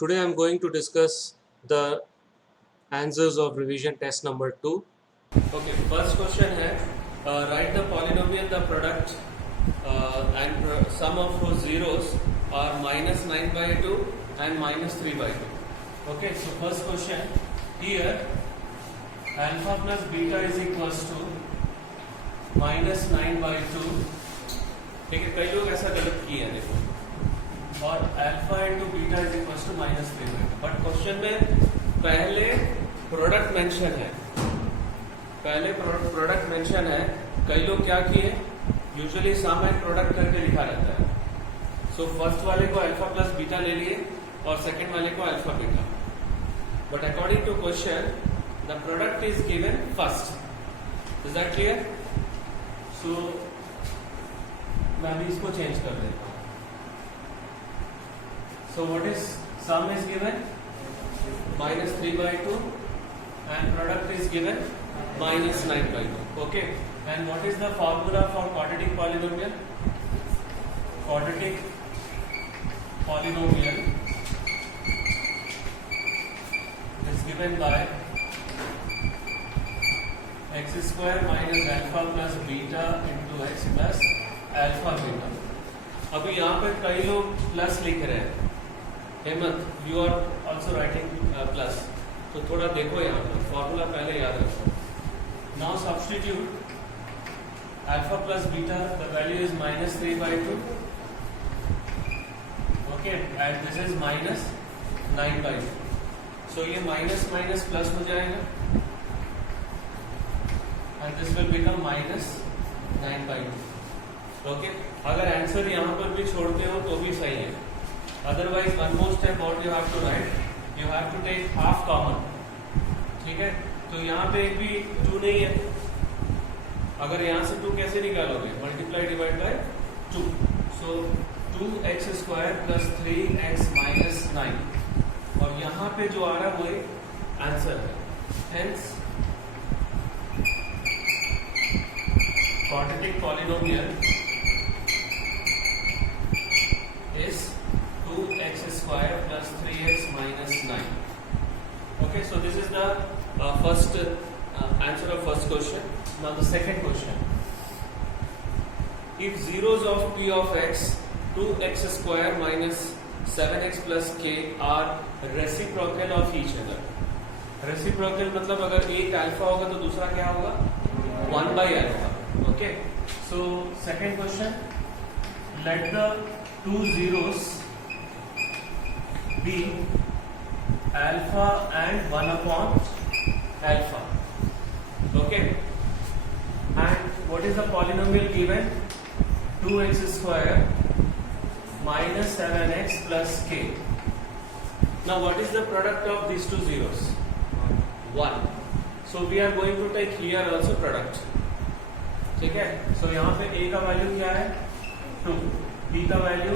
Today I am going to discuss the answers of revision test number 2. Okay, first question है write the polynomial the product and sum of whose zeros are -9/2 and -3/2. Okay, so first question here alpha plus beta is equals to -9/2. ठीक है, कई लोग ऐसा गलत किए हैं देखो, और alpha into beta is equal to -3/2. But question में पहले प्रोडक्ट मेंशन है, कई लोग क्या किए, यूजुअली सम एंड प्रोडक्ट करके लिखा रहता है. सो फर्स्ट वाले को अल्फा प्लस बीटा ले लिए और सेकंड वाले को alpha beta. But according to question the product is given first. Is that clear? So मैं अभी इसको चेंज कर देता हूं. So what is sum is given -3/2 and product is given -9/2. Okay, and what is the formula for quadratic polynomial? Quadratic polynomial is given by x square minus alpha plus beta into x plus alpha beta. अभी यहाँ पे कई लोग plus लिख रहे हैं. Hemant, you are also writing plus, तो थोड़ा देखो यहाँ पर फॉर्मूला पहले याद रखो. Now substitute alpha plus beta, the value is -3/2. Okay, and this is -9/2. So ये माइनस माइनस प्लस हो जाएगा and this will become -9/2. Okay, अगर आंसर यहाँ पर भी छोड़ते हो तो भी सही है. Otherwise, one more step what you have to write, you have to take half common. ठीक है, तो यहाँ पे एक भी 2 नहीं है. अगर यहाँ से 2 कैसे निकालोगे? Multiply divide by 2. So 2x² plus 3x minus 9, और यहाँ पे जो आ रहा है वही आंसर है. Hence, quadratic polynomial is 2x² plus 3x minus 9. Okay, so this is the first answer of first question. Now the second question. If zeros of p of x, 2x² minus 7x plus k are reciprocal of each other. Reciprocal मतलब अगर एक alpha होगा तो दूसरा क्या होगा? 1/alpha. Okay, so second question. Let the two zeros be alpha and 1/alpha. Okay, and what is the polynomial given? 2x² minus 7x plus k. Now what is the product of these two zeros? 1. So we are going to take here also product. ठीक है, so यहाँ पे a का value क्या है? 2, b का value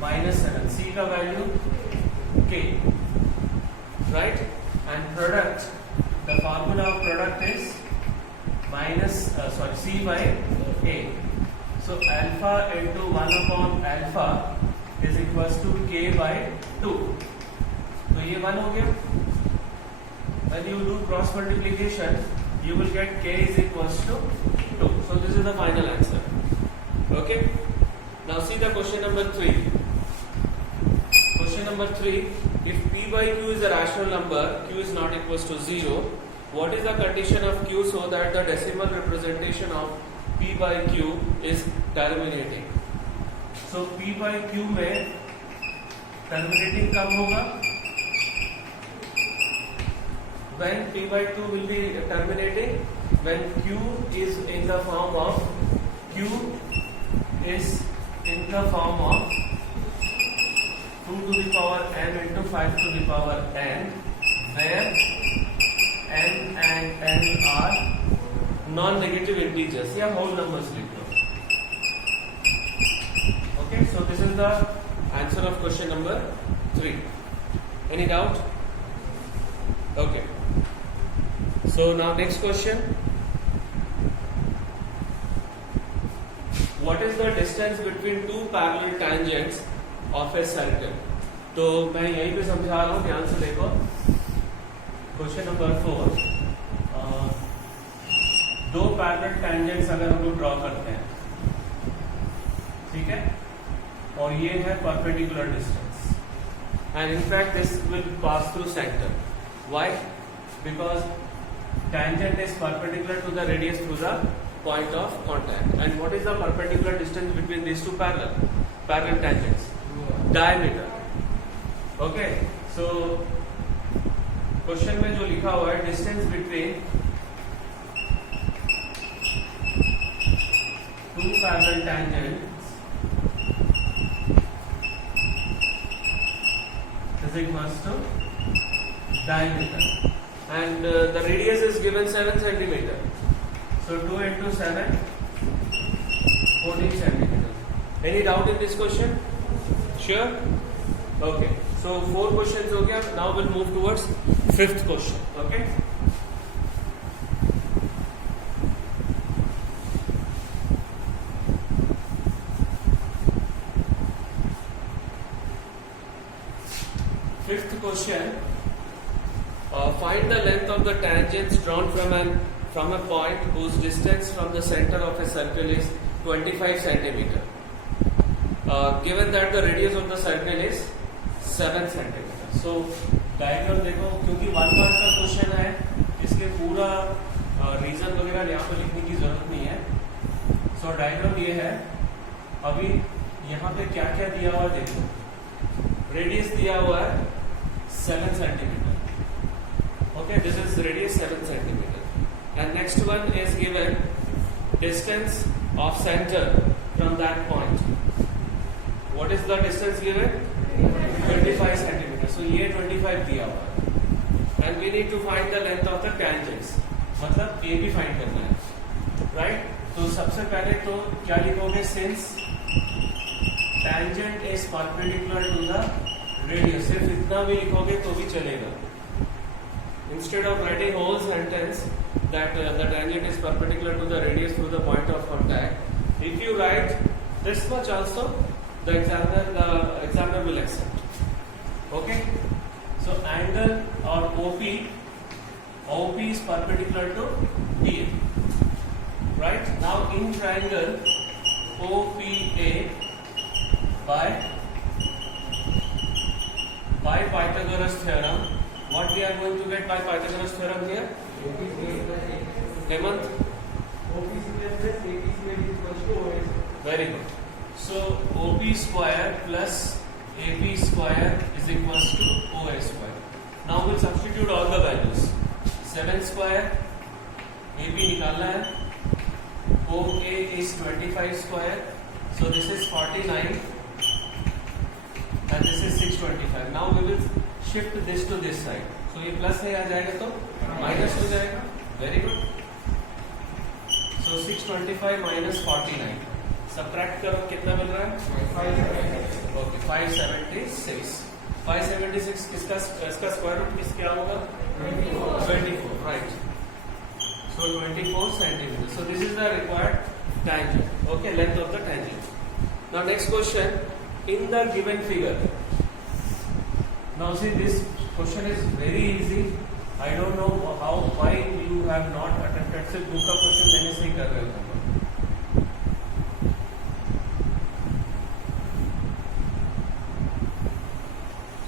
-7, c का value k, right? And product, the formula of product is c by a. So alpha into 1/alpha is equals to k by 2. तो ये 1 हो गया. When you do cross multiplication, you will get k is equals to 2. So this is the final answer. Okay. Now see the question number 3. Question number 3, if p by q is a rational number, q is not equals to 0, what is the condition of q so that the decimal representation of p by q is terminating? So p by q में terminating कब होगा? When p by 2 will be terminating? When q is in the form of 2 to the power n into 5 to the power n, where n and n are non-negative integers या whole numbers लिख लो. Okay, so this is the answer of question number 3. Any doubt? Okay. So now next question. What is the distance between two parallel tangents of a circle? तो मैं यहीं पे समझा रहा हूँ, ध्यान से देखो। क्वेश्चन नंबर 4, दो पैरेलल टेंजेंट्स अगर हम लोग ड्रॉ करते हैं, ठीक है, और ये है perpendicular distance, and in fact this will pass through centre. Why? Because tangent is perpendicular to the radius through the point of contact. And what is the perpendicular distance between these two parallel tangents? Diameter. Okay. So question में जो लिखा हुआ है, distance between two parallel tangents is equals to diameter. And the radius is given 7 centimeter. So 2 into 7, 14 centimeter. Any doubt in this question? Sure? Okay. So 4 questions हो गया. Now we'll move towards 5th question. Okay? Fifth question. Find the length of the tangents drawn from a point whose distance from the center of a circle is 25 centimeter. Given that the radius of the circle is 7 centimeter. So diagram देखो, क्योंकि 1 mark का question है, इसके पूरा reason वगैरह यहाँ पर लिखने की जरूरत नहीं है. सो डायग्राम ये है. अभी यहाँ पे क्या क्या दिया हुआ देखो. रेडियस दिया हुआ है 7 centimeter. Okay, this is radius 7 centimeter. And next one is given distance of center from that point. What is the distance given? 25 centimeter. So ये 25 दिया हुआ है. And we need to find the length of the tangents. मतलब A भी find करना है, right? तो सबसे पहले तो क्या लिखोगे? Since tangent is perpendicular to the radius. सिर्फ इतना भी लिखोगे तो भी चलेगा. Instead of writing whole sentence that the tangent is perpendicular to the radius through the point of contact, if you write this much also, the examiner will accept. Okay? So angle or OP is perpendicular to PA. Right? Now in triangle OPA by Pythagoras theorem, what we are going to get by Pythagoras theorem here? Hemant? Very good. So OP square plus AP square is equals to OA square. Now we'll substitute all the values. 7 square, AP निकालना है. OA is 25 square. So this is 49 and this is 625. Now we will shift this to this side. So ये plus है, आ जाएगा तो minus हो जाएगा. Very good. So 625 minus 49. Subtract करो, कितना मिल रहा है? ओके, 576. 576 इसका स्क्वायर रूट किस क्या होगा? 24. Right. So 24 centimeter. So this is the required tangent. Okay, length of the tangent. Now next question. In the given figure. Now see, this question is very easy. I don't know why you have not attempted. सिर्फ दूसरा question मैंने सही कर रहे हो.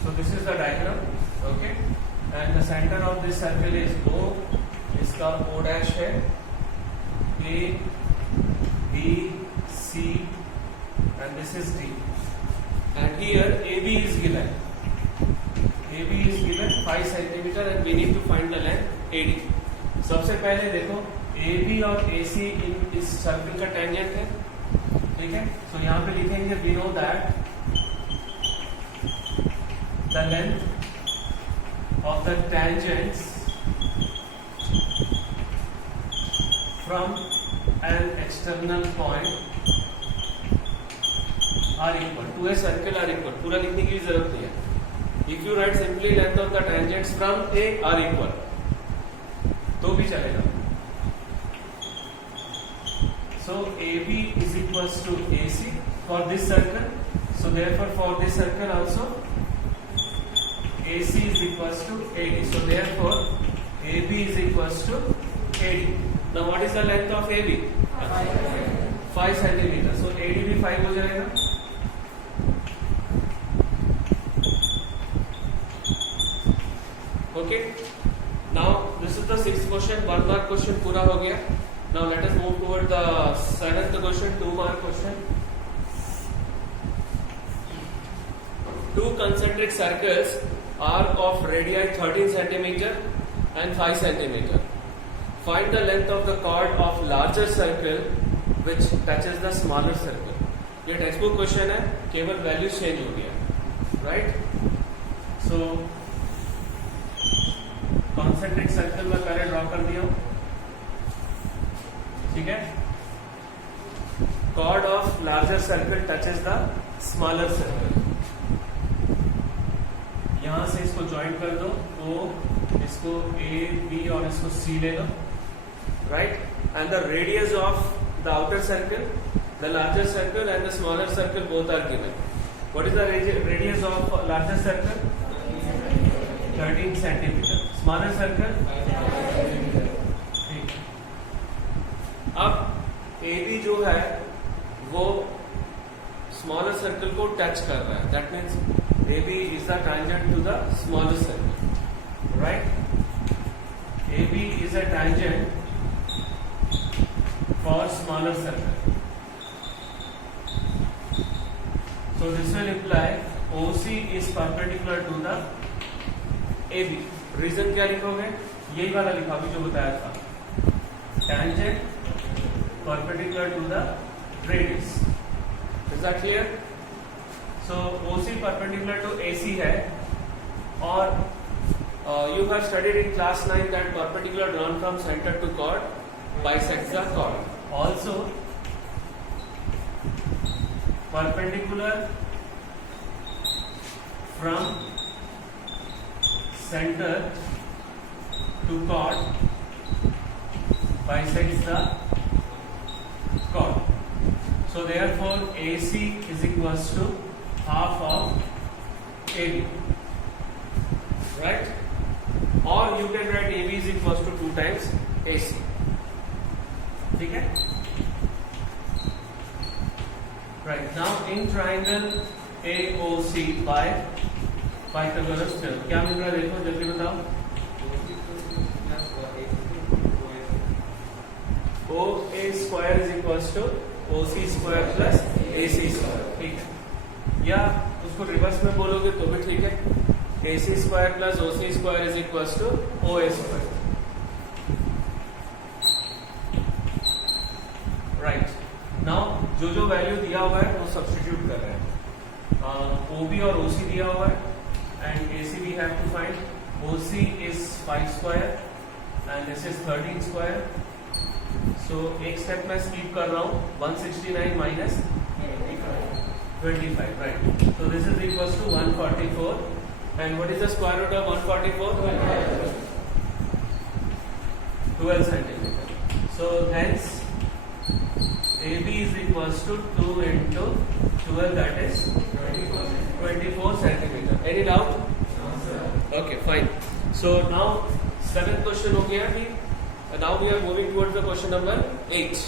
So this is the diagram, okay? And the center of this circle is O. इसका O dash है. A, B, C, and this is D. And here AB is given. AB is given 5 centimeter and we need to find the length AD. सबसे पहले देखो AB और AC इस circle का tangent है, ठीक है? तो यहाँ पे लिखेंगे we know that the length of the tangents from an external point are equal to a circle are equal. पूरा लिखने की जरूरत नहीं है. If you write simply length of the tangents from A are equal, तो भी चलेगा. So AB is equals to AC for this circle. So therefore for this circle also AC is equals to AD. So therefore AB is equals to AD. Now what is the length of AB? 5 centimeter. So AD भी 5 हो जाएगा. Okay. Now this is the 6th question. 1 mark question पूरा हो गया. Now let us move toward the 7th question. 2 mark question. Two concentric circles are of radii 13 centimeter and 5 centimeter. Find the length of the chord of larger circle which touches the smaller circle. ये textbook question है, केवल value change हो गया, right? सो concentric circle में पहले draw कर दिया, ठीक है? chord of larger circle touches the smaller circle. यहां से इसको ज्वाइन कर दो, तो इसको A, B और इसको C ले लो, right? And the radius of the outer circle, the larger circle and the smaller circle both are given. What is the radius of larger circle? 13 centimeter. Smaller circle? 5 centimeter. ठीक. अब AB जो है वो smaller circle को touch कर रहा है. That means AB is the tangent to the smaller circle, right? AB is a tangent for smaller circle. So this will imply OC is perpendicular to the AB. Reason क्या लिखोगे? यही वाला लिखा भी जो बताया था, tangent perpendicular to the radius. Is that clear? So OC perpendicular to AC है, और you have studied in class 9 that perpendicular drawn from center to chord bisects the chord. Also perpendicular from center to chord bisects the chord. So therefore AC is equals to half of AB, right? Or you can write AB is equals to 2 times AC. ठीक है? Right. Now in triangle AOC by Pythagoras theorem क्या मिल रहा है देखो, जल्दी बताओ. OA square is equals to OC square plus AC square. ठीक है? या उसको रिवर्स में बोलोगे तो भी ठीक है. AC square plus OC square is equals to OA square, right? Now जो जो वैल्यू दिया हुआ है वो सब्स्टिट्यूट कर रहे हैं. OB और OC दिया हुआ है and AC we have to find. OC is 5 square and this is 13 square. So एक स्टेप मैं स्किप कर रहा हूँ. 169 minus 25, right? So this is equals to 144. And what is the square root of 144? 12 centimeter. So hence AB is equals to 2 into 12, that is 24 centimeter. Any doubt? No, sir. Okay, fine. So now 7th question हो गया अभी. Now we are moving towards the question number 8.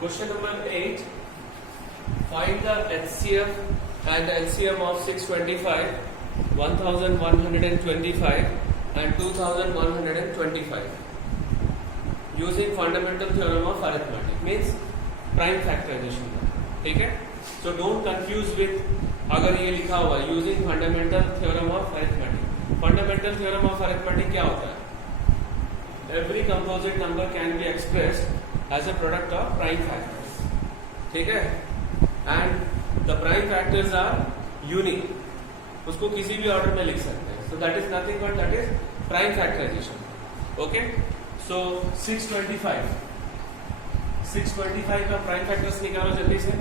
Question number 8. Find the HCF and LCM of 625, 1125 and 2125 using fundamental theorem of arithmetic. Means prime factorization. ठीक है? So don't confuse with अगर ये लिखा हुआ है using fundamental theorem of arithmetic. Fundamental theorem of arithmetic क्या होता है? Every composite number can be expressed as a product of prime factors. ठीक है? And the prime factors are unique. उसको किसी भी ऑर्डर में लिख सकते हैं. So that is nothing but that is prime factorization. Okay? So 625. 625 का prime factors निकालो जल्दी से.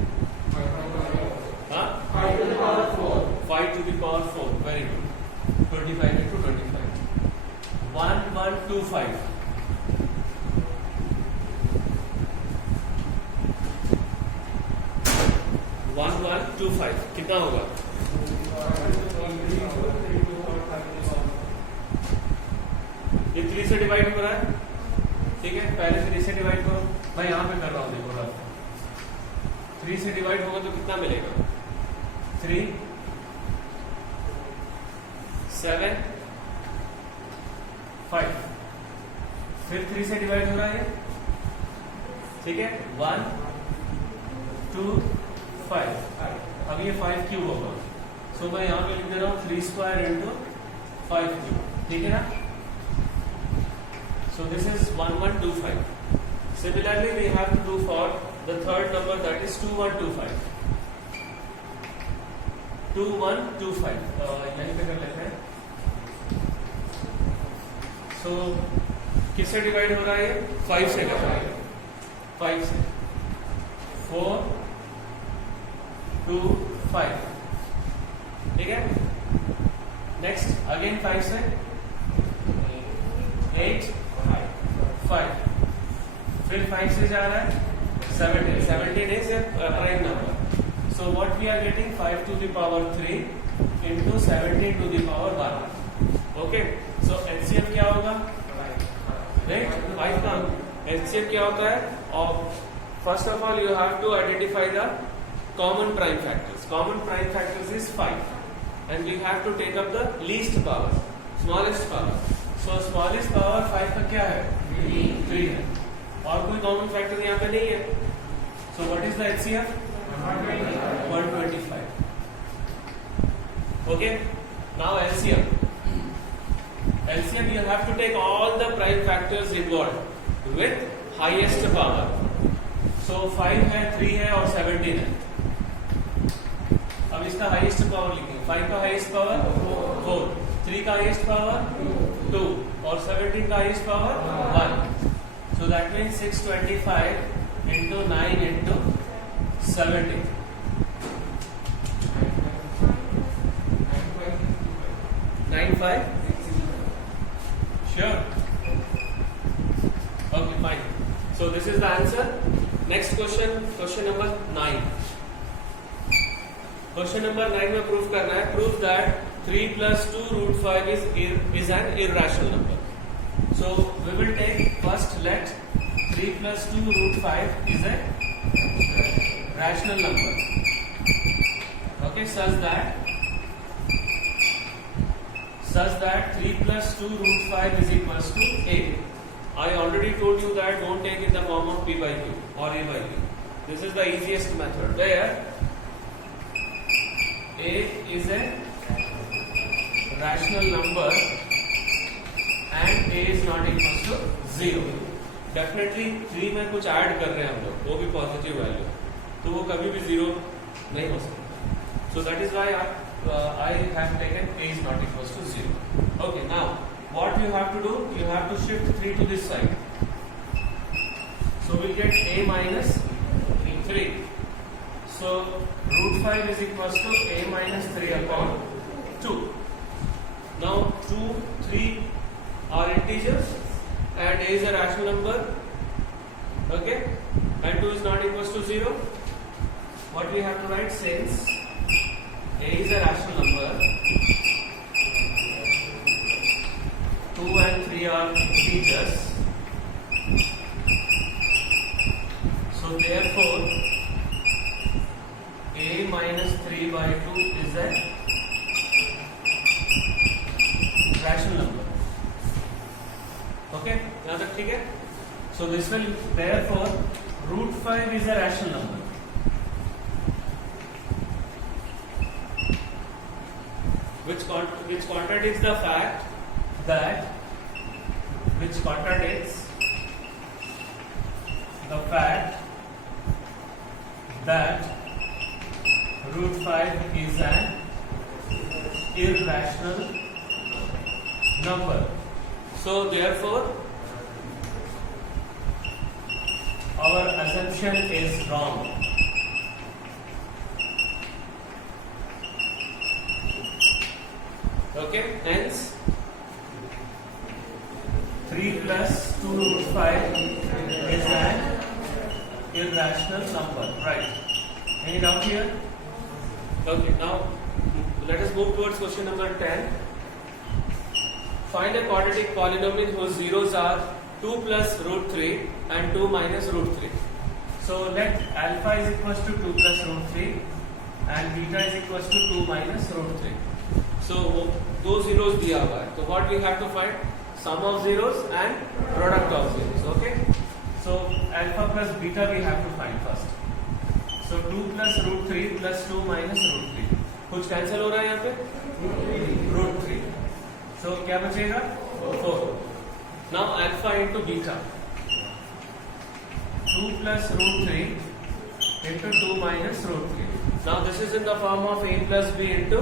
हाँ? 5 to the power 4. 5 to to the power 4. Very good. 25 into 25. 1125. 1125 कितना होगा? ये 3 से डिवाइड हो रहा है, ठीक है, पहले 3 से डिवाइड करो, मैं यहां पे कर रहा हूं, देखो रहा 3 से डिवाइड होगा तो कितना मिलेगा? 3 7 5, फिर 3 से डिवाइड हो रहा है, ठीक है, 1 2 5, अब ये 5 क्यूब होगा, सो मैं यहां पे लिख दे रहा हूं 3 स्क्वायर इंटू 5 क्यूब, ठीक है ना? So this is 1125. Similarly, we have to do for the third number, that is 2125. 2125. यहीं पे कर लेते हैं. So किससे डिवाइड हो रहा है? 5 से कर रहा है. 5 से 4 2 5. ठीक है. नेक्स्ट अगेन 5 से 8 5, फिर 5 से जा रहा है 17. 17 is a prime number. So what we are getting? 5 to the power 3 into 17 to the power 1. Okay. So HCF क्या होगा? Right? 5 का HCF क्या होता है? और first of all you have to identify the common prime factors. Common prime factors is 5, and we have to take up the least power, smallest power. So smallest power 5 का क्या है? 3 है, और कोई कॉमन फैक्टर यहाँ पे नहीं है. So what is the HCF? 125. Okay. Now LCM. LCM you have to take all the prime factors involved with highest power. So 5 है, 3 है और 17 है. अब इसका हाईएस्ट पावर लिखेंगे. 5 का हाईएस्ट पावर 4, 3 का हाईएस्ट पावर 2 और 17 का highest power 1. So that means 625 into 9 into 17. 95? Sure? Okay, fine. So this is the answer. Next question, question number 9. Question number 9 में प्रूफ करना है. Prove that 3 plus 2 root 5 is an irrational number. So we will take first, let 3 plus 2 root 5 is a rational number. Okay, such that 3 plus 2 root 5 is equals to a. I already told you that don't take in the form of p by q or a by q. This is the easiest method. Where a is a rational number and a is not equals to 0. Definitely 3 में कुछ add कर रहे हैं हम लोग, वो भी positive value, तो वो कभी भी 0 नहीं हो सकता. So that is why I have taken a is not equals to 0. Okay, now what you have to do? You have to shift 3 to this side. So we'll get a minus 3. So root 5 is equals to a minus 3 upon 2. Now 2, 3 are integers and a is a rational number. Okay, and 2 is not equals to 0. What we have to write? Since a is a rational number, 2 and 3 are integers. So therefore a minus 3 by 2 is a rational number. Okay, यहाँ तक ठीक है? So this will, therefore root 5 is a rational number. Which contradicts the fact that root 5 is an irrational number. So therefore our assumption is wrong. Okay, hence 3 plus 2 root 5 is an irrational number, right? Any doubt here? Okay, now let us move towards question number 10. Find a quadratic polynomial whose zeros are 2 plus root 3 and 2 minus root 3. So let alpha is equals to 2 plus root 3 and beta is equals to 2 minus root 3. So दो zeros दिया हुआ है, तो what we have to find? Sum of zeros and product of zeros. Okay? So alpha plus beta we have to find first. So 2 plus root 3 plus 2 minus root 3. कुछ cancel हो रहा है यहाँ पे? root 3. So क्या बचेगा? 4. Now alpha into beta. 2 plus root 3 into 2 minus root 3. Now this is in the form of a plus b into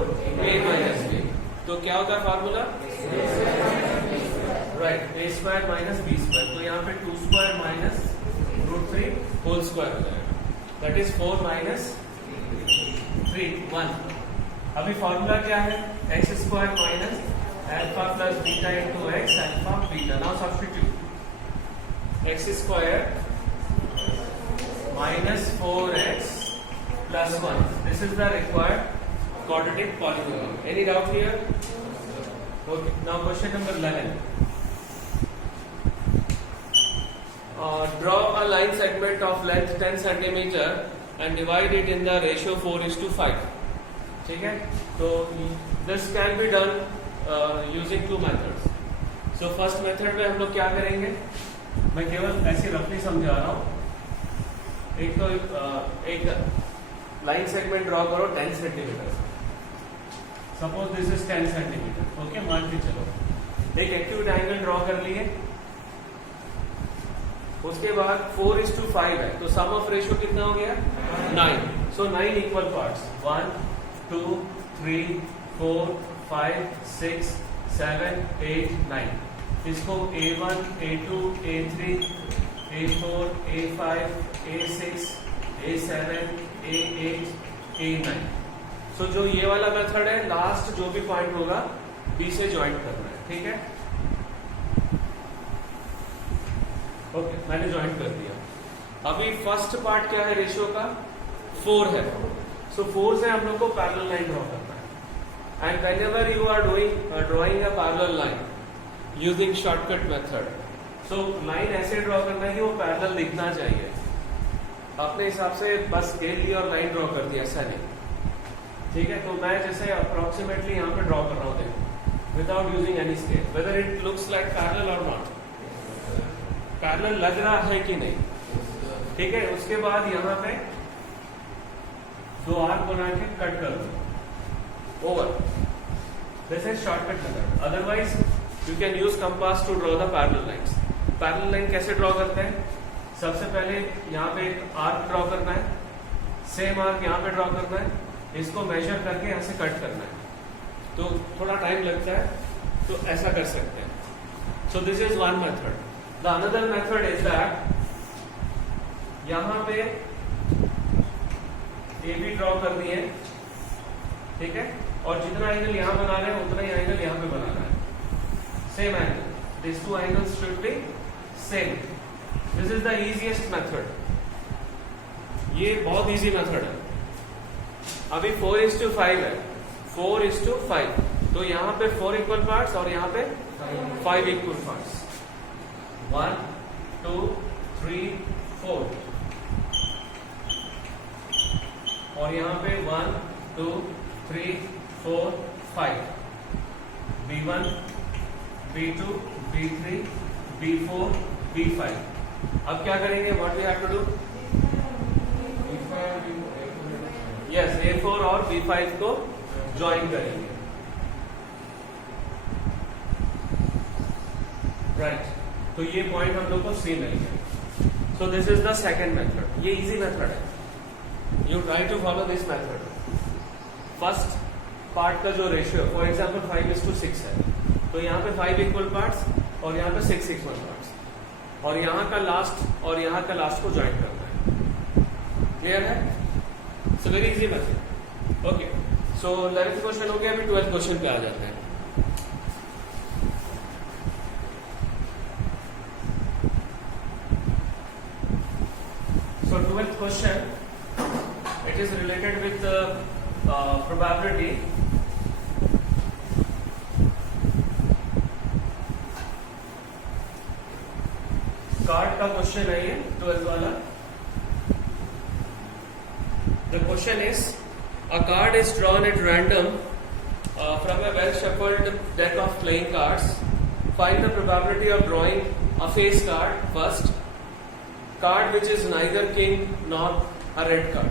a minus b. तो क्या होता है formula? Right, a square minus b square. तो यहाँ पे 2 square minus root 3 whole square हो जाएगा. That is 4 minus 3 1. अभी फार्मूला क्या है? X square minus alpha plus beta into x alpha beta. Now substitute x square minus 4x plus 1. This is the required quadratic polynomial. Any doubt here? Okay. Now question number 11. Draw a line segment of length 10 centimeter and divide it in the ratio 4:5. ठीक है? तो this can be done using two methods. So first method में हम लोग क्या करेंगे? मैं केवल ऐसे रफली समझा रहा हूँ. एक तो एक लाइन सेगमेंट ड्रॉ करो 10 centimetre. Suppose this is 10 centimetre. Okay, मान के चलो एक एक्यूट एंगल ड्रॉ कर लिए. उसके बाद 4:5 है, तो सम ऑफ रेशियो कितना हो गया? 9. सो 9 इक्वल पार्ट्स 1 2 3 4 5 6 7 8 9. इसको A1 A2 A3 A4 A5 A6 A7 A8 A9. सो जो ये वाला मेथड है, लास्ट जो भी पॉइंट होगा B से ज्वाइंट करना है. ठीक है? ओके, मैंने ज्वाइंट कर दिया. अभी फर्स्ट पार्ट क्या है रेशियो का? 4 है. सो 4 से हम लोग को पैरेलल लाइन ड्रॉ करना है. And whenever you are drawing a parallel line using shortcut method, so line ऐसे ड्रॉ करना है कि वो पैरेलल दिखना चाहिए. अपने हिसाब से बस स्केल लिया और लाइन ड्रॉ कर दी, ऐसा नहीं. ठीक है? तो मैं जैसे अप्रोक्सीमेटली यहाँ पे ड्रॉ कर रहा हूँ, देखो, without using any scale, whether it looks like parallel और नॉट. पैरेलल लग रहा है कि नहीं. ठीक है? उसके बाद यहाँ पे 2 आर्क बना के कट कर दो over. This is shortcut method. Otherwise you can use compass to draw the parallel lines. Parallel line कैसे ड्रॉ करते हैं? सबसे पहले यहाँ पे एक आर्क ड्रॉ करना है, सेम आर्क यहाँ पे ड्रॉ करना है, इसको मेजर करके यहाँ से कट करना है. तो थोड़ा टाइम लगता है, तो ऐसा कर सकते हैं. सो this is one method. The another method is that यहाँ पे ए बी ड्रॉ कर दिए. ठीक है? और जितना एंगल यहाँ बना रहे हैं उतना ही एंगल यहाँ पे बनाना है. Same angle. These two angles should be same. This is the easiest method. ये बहुत easy method है. अभी 4:5 है. 4:5. तो यहाँ पे 4 equal parts और यहाँ पे 5 equal parts. 1 2 3 4. और यहाँ पे 1 2 3 4 5. B1 B2 B3 B4 B5. अब क्या करेंगे? What we have to do? Yes, A4 और B5 को ज्वाइन करेंगे. राइट. तो ये पॉइंट हम लोग को सी मिल गया. So this is the second method. ये इजी मेथड है. You try to follow this method. First part का जो रेशियो, फॉर एग्जाम्पल 5:6 है, तो यहाँ पे 5 इक्वल पार्ट्स और यहाँ पे 6 इक्वल पार्ट्स, और यहाँ का लास्ट और यहाँ का लास्ट को ज्वाइन करना है. क्लियर है? So very easy method. Okay, so 11th question हो गया. अभी 12th क्वेश्चन पे आ जाते हैं. So 12th question, it is related with probability. Card का क्वेश्चन है ये 12th वाला. The question is, a card is drawn at random from a well shuffled deck of playing cards. Find the probability of drawing a face card first. Card which is neither king nor a red card.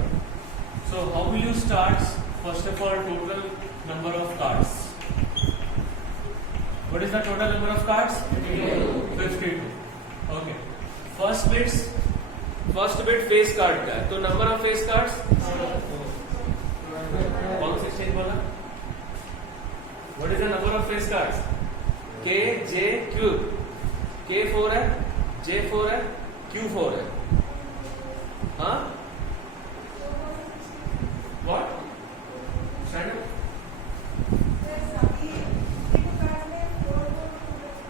So how will you start? First of all, total number of cards. What is the total number of cards? 52. Okay. First bit face card का है, तो number of face cards कौन से change बोला? What is the number of face cards? K, J, Q. K 4 है, J 4 है, Q 4 है. हाँ? What? Stand up.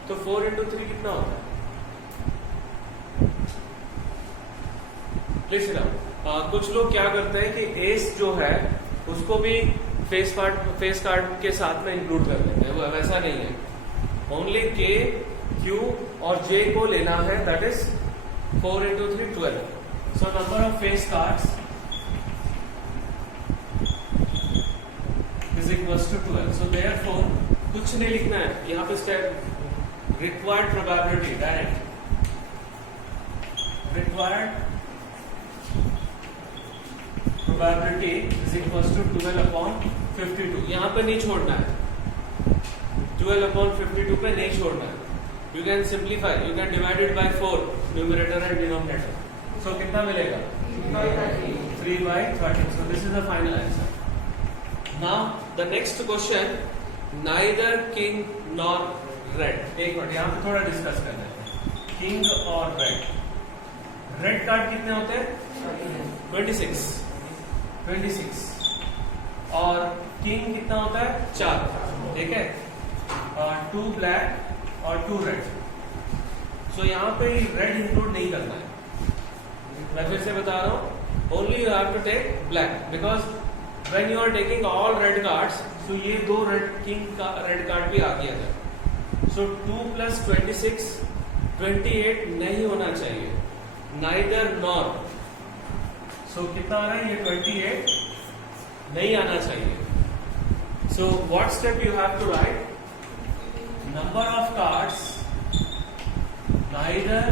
तो 4 into 3 कितना होता है? कुछ लोग क्या करते हैं कि एस जो है उसको भी फेस कार्ड के साथ में इंक्लूड कर लेते हैं. वो वैसा नहीं है. ओनली के, क्यू और जे को लेना है. That is 4 into 3 12. So number of face cards is equals to 12. So therefore कुछ नहीं लिखना है यहाँ पे. Step required probability direct. Required probability is equals to 12 upon 52. यहाँ पे नहीं छोड़ना है. 12 अपॉन 52 पे नहीं छोड़ना है. You can simplify. You can divide it by 4 numerator and denominator. So कितना मिलेगा? 3/13. So this is the final answer. Now the next question, neither king nor red. एक मिनट यहाँ पे थोड़ा डिस्कस करना है. किंग और रेड. रेड कार्ड कितने होते हैं? 26. और किंग कितना होता है? 4. ठीक है. 2 ब्लैक और 2 रेड. सो यहाँ पे रेड इंक्लूड नहीं करना है. मैं फिर से बता रहा हूँ. Only you have to take black because when you are taking all red cards, so ये 2 रेड किंग का रेड कार्ड भी आ गया था. सो 2 + 26 28 नहीं होना चाहिए. Neither nor. सो कितना आ रहा है? ये 28 नहीं आना चाहिए. So what step you have to write? Number of cards neither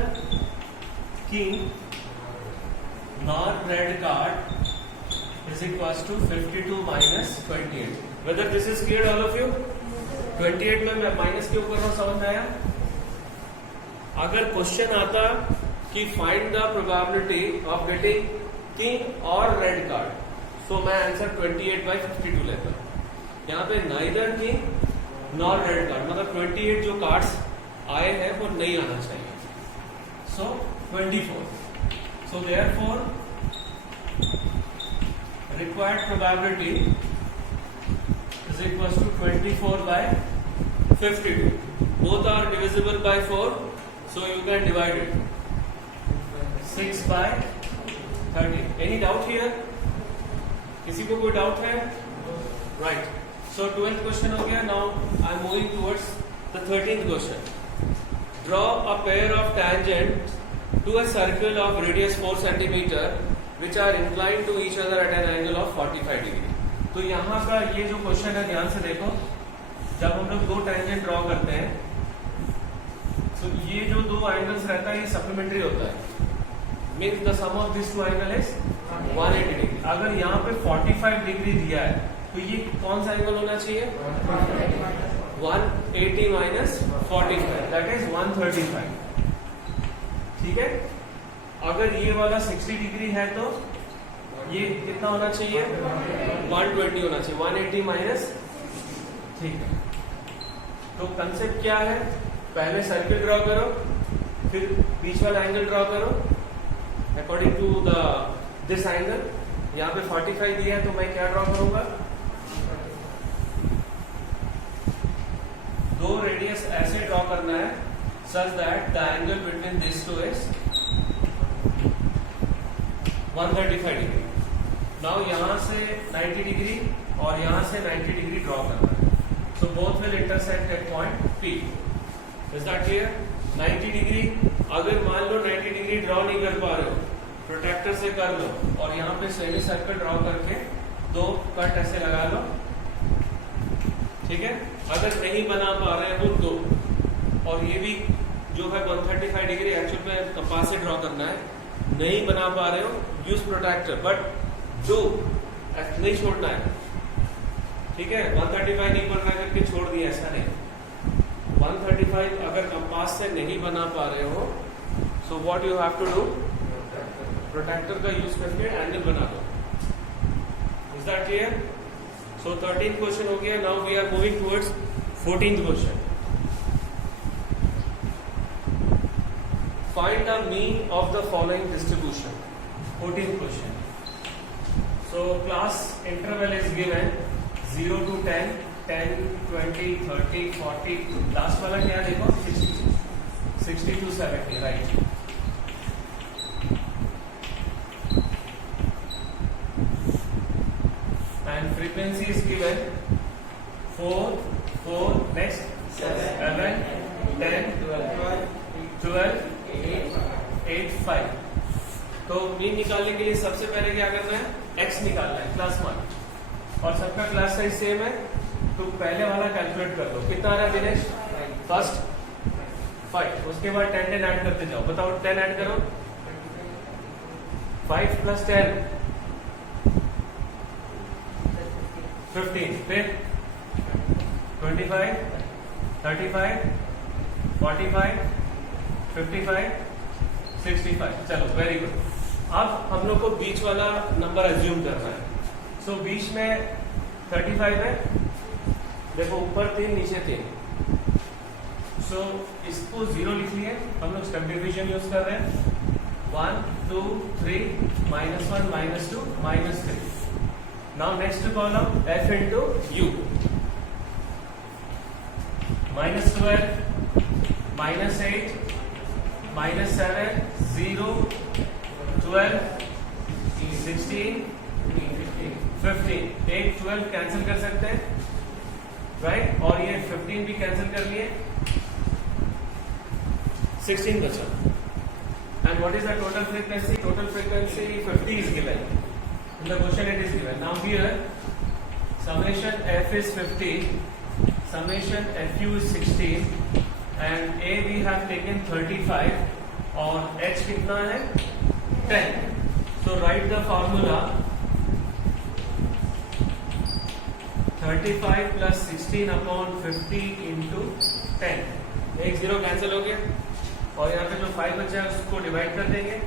king nor red card is equals to 52 minus 28. Whether this is clear all of you? 28 में मैं माइनस क्यों कर रहा हूं, समझ में आया? अगर क्वेश्चन आता कि find the probability of getting king और रेड कार्ड, सो मैं आंसर 28/52 लेता हूं. यहाँ पे neither king nor red card मतलब 28 जो कार्ड्स आए हैं वो नहीं आना चाहिए. So 24. So therefore required probability is equals to 24/52. Both are divisible by 4, so you can divide it. 6/30. Any doubt here? किसी को कोई डाउट है? Right. So 12th question हो गया. Now I am moving towards the 13th question. Draw a pair of tangents to a circle of radius 4 centimeter which are inclined to each other at an angle of 45 degree. तो यहाँ का ये जो question है ध्यान से देखो. जब हम लोग 2 टेंजेंट ड्रॉ करते हैं तो ये जो 2 एंगल्स रहता है ये सप्लीमेंट्री होता है. Means the sum of this 2 angle is 180 degree. अगर यहाँ पे 45 डिग्री दिया है तो ये कौन सा एंगल होना चाहिए? 180 माइनस 45 दैट इज 135. ठीक है. अगर ये वाला 60 डिग्री है तो ये कितना होना चाहिए? 120 होना चाहिए. 180 माइनस. ठीक है. तो कंसेप्ट क्या है? पहले सर्किल ड्रॉ करो, फिर बीच वाला एंगल ड्रॉ करो according to the this angle. यहाँ पे 45 दिया है तो मैं क्या ड्रॉ करूंगा? दो रेडियस ऐसे ड्रॉ करना है such that the angle between this two is 135 degree. Now यहाँ से 90 डिग्री और यहाँ से 90 डिग्री ड्रॉ करना है। So both will intersect at point P। Is that clear? 90 degree, अगर मान लो 90 डिग्री ड्रॉ नहीं कर पा रहे हो, प्रोट्रैक्टर से कर लो और यहाँ पे सेमी सर्कल ड्रॉ करके दो कट ऐसे लगा लो, ठीक है। अगर नहीं बना पा रहे हो तो, और ये भी जो है 135 डिग्री एक्चुअल में कंपास से ड्रॉ करना है, नहीं बना पा रहे हो यूज प्रोट्रैक्टर, बट जो नहीं छोड़ना है, ठीक है। 135 नहीं बन रहा करके छोड़ दिया, ऐसा नहीं। 135 अगर कंपास से नहीं बना पा रहे हो, so what you have to do, protractor का यूज करके एंगल बना दो। Is that clear? So 13th question हो गया। Now we are moving towards 14th question. Find the mean of the following distribution. 14th question. So class interval is given 0 to 10, 10, 20, 30, 40. Last वाला क्या देखो? 60 to 70, right? And frequency is given 4, 4, next 7, 10, 12, 8, 5। तो mean निकालने के लिए सबसे पहले क्या करना है, x निकालना है, क्लास 1, और सबका क्लास साइज सेम है, तो पहले वाला कैलकुलेट कर लो। कितना आ रहा है दिनेश? फर्स्ट 5, उसके बाद 10 10 ऐड करते जाओ। बताओ 10 ऐड करो, 5 + 10 15, फिर 25, 35, 45, 55, 65। चलो वेरी गुड। अब हम लोग को बीच वाला नंबर एज्यूम करना है। सो बीच में 35 है, देखो ऊपर 3 नीचे 3। सो इसको 0 लिख लिए, हम लोग स्टेप डिवीजन यूज कर रहे हैं। 1 2 3 -1 -2 -3। Now next column f into u, -12 -8 -7 0 12 16 15। 8 12 cancel कर सकते हैं, राइट, और ये 15 भी कैंसिल कर लिए, 16 बचा। And what is the total frequency? Total frequency 50 is given in the question. It is given. Now here summation f is 50, summation fu is 16, and a we have taken 35 और h कितना है 10। so write the formula 35 plus 16 upon 50 into 10। एक 0 cancel हो गया और यहाँ पे जो 5 बचा है उसको डिवाइड कर देंगे।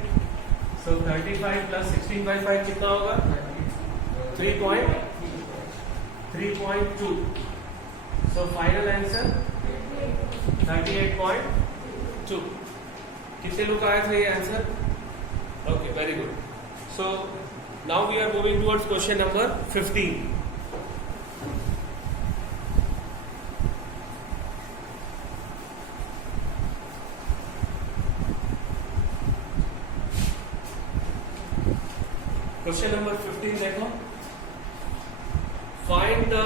so 35 plus 16 by 5 कितना होगा? 3.2। so final answer 38.2। कितने लोग आए थे ये answer? Okay very good. So now we are moving towards question number 15। Question number 15 देखो। Find the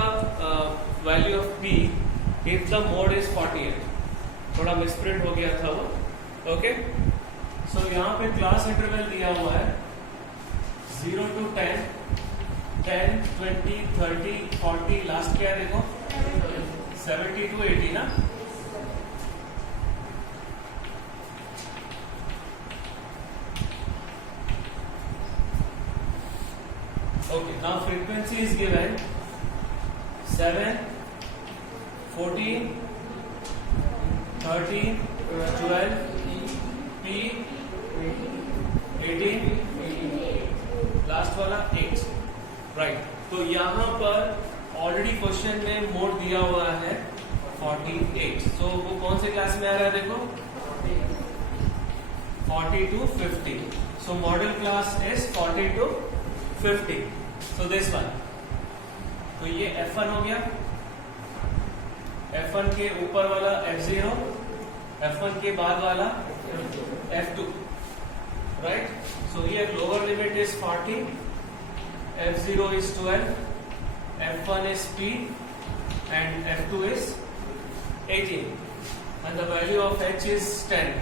value of p if the mode is 48। थोड़ा मिसप्रिंट हो गया था वो, ओके। सो यहाँ पे क्लास इंटरवल दिया हुआ है 0 to 10, 10, 20, 30, 40, लास्ट क्या है देखो 70 to 80 ना। Okay, now frequency is given 7, 14, 13, 12, P, 18, last वाला 8, राइट। तो यहाँ पर ऑलरेडी क्वेश्चन में मोड दिया हुआ है 48। सो वो कौन से क्लास में आ रहा है देखो 40 to 50। So model class is 40 to 50। So this one, तो ये F1 हो गया, F1 के ऊपर वाला F0, F1 के बाद वाला F2, right? So here lower limit is 40, F0 is 12, F1 is P, and F2 is 18, and the value of H is 10.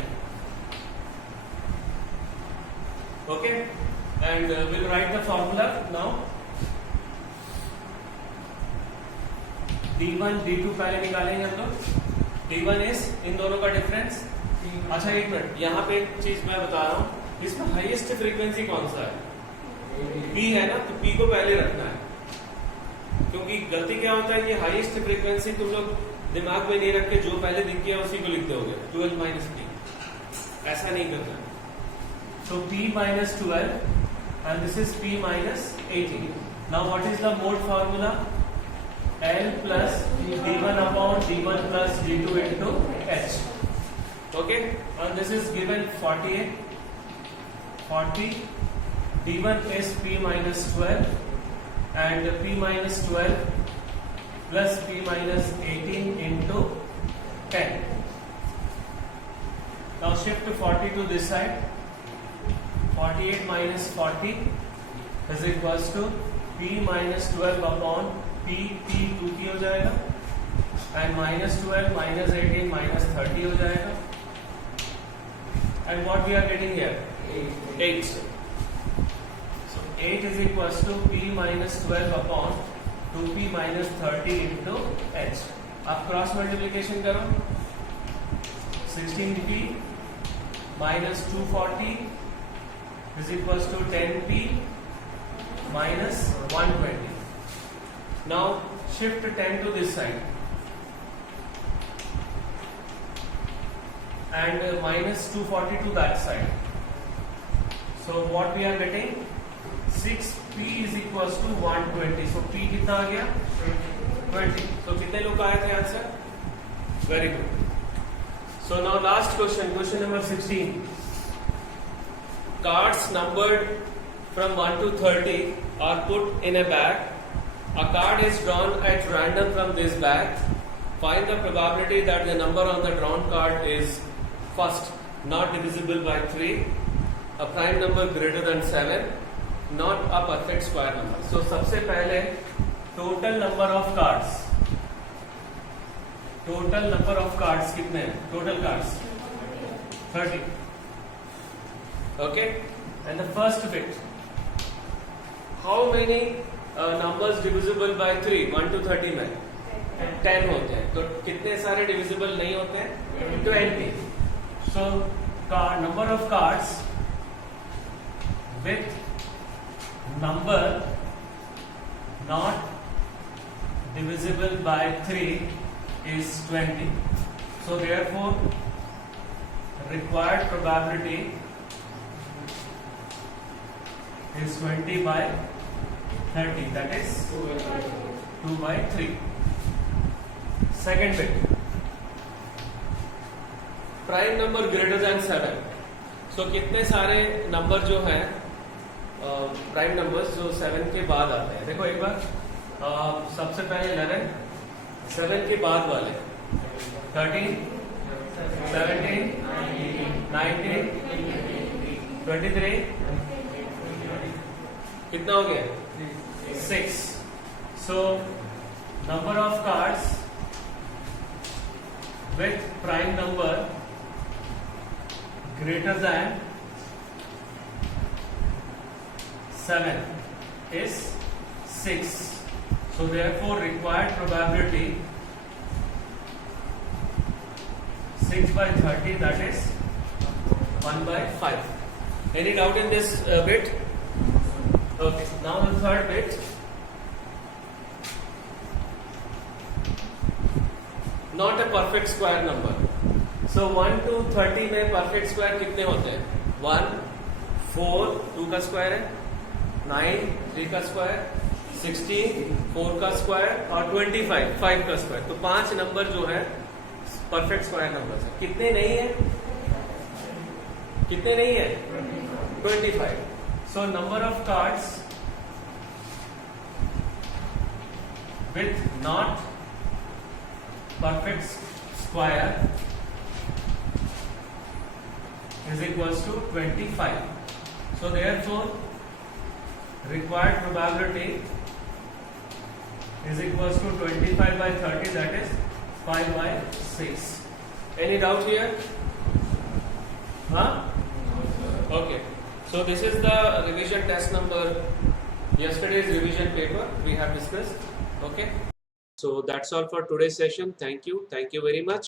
Okay, and we'll write the formula now. D1 D2 पहले निकालेंगे हम लोग. D1 is इन दोनों का difference. अच्छा एक minute, यहाँ पे एक चीज मैं बता रहा हूँ, इसमें हाईएस्ट फ्रीक्वेंसी कौन सा है? P है ना, तो P को पहले रखना है, क्योंकि गलती क्या होता है कि हाईएस्ट फ्रीक्वेंसी तुम लोग दिमाग में नहीं रख के जो पहले दिख गया उसी को लिख दोगे, 12 minus P. ऐसा नहीं करना. So P minus 12 and this is P minus 18. Now what is the mode formula? L plus D1 upon D1 plus D2 into H. Okay, and this is given 48, 40. D1 is P minus 12 and P minus 12 plus P minus 18 into 10. Now shift 40 to this side. 48 minus 40 is equals to P minus 12 upon P 2 की हो जाएगा, and minus 12 minus 18 minus 30 हो जाएगा, and what we are getting here? 8. So 8 is equals to P minus 12 upon 2P minus 30 into H. आप cross multiplication करो, 16P minus 240 is equals to 10P minus 120. Now shift 10 to this side and minus 240 to that side. So what we are getting? 6P is equals to 120. So P कितना आ गया? 20. So कितने लोग आए थे answer? Very good. So now last question, question number 16. Cards numbered from 1 to 30 are put in a bag. A card is drawn at random from this bag. Find the probability that the number on the drawn card is first, not divisible by 3, a prime number greater than 7, not a perfect square number. So सबसे पहले total number of cards. Total number of cards कितने हैं? Total cards 30. Okay, and the first bit. How many numbers divisible by 3? 1 to 30 में 10 होते हैं. तो कितने सारे divisible नहीं होते हैं? 20. So number of cards with number not divisible by 3 is 20. So therefore required probability is 20 by 30, that is 2 by 3. Second bit, prime number greater than 7. So कितने सारे नंबर जो हैं प्राइम नंबर्स जो 7 के बाद आते हैं? देखो एक बार, सबसे पहले 11, 7 के बाद वाले 13, 17, 19, 23, कितना हो गया? 6. So number of cards with prime number greater than 7 is 6. So therefore required probability 6 by 30, that is 1 by 5. Any doubt in this bit? Okay, now the third bit. Not a perfect square number. So 1 to 30 में perfect square कितने होते हैं? 1, 4, 2 का square है, 9, 3 का square, 16, 4 का square और 25, 5 का स्क्वायर. तो 5 नंबर जो है परफेक्ट स्क्वायर नंबर है. कितने नहीं है? कितने नहीं है? 25. So number of cards with not perfect square is equals to 25. So therefore required probability is equals to 25 by 30, that is 5 by 6. Any doubt here? Huh? Okay. So this is the revision test number, yesterday's revision paper we have discussed. Okay. So that's all for today's session. Thank you. Thank you very much.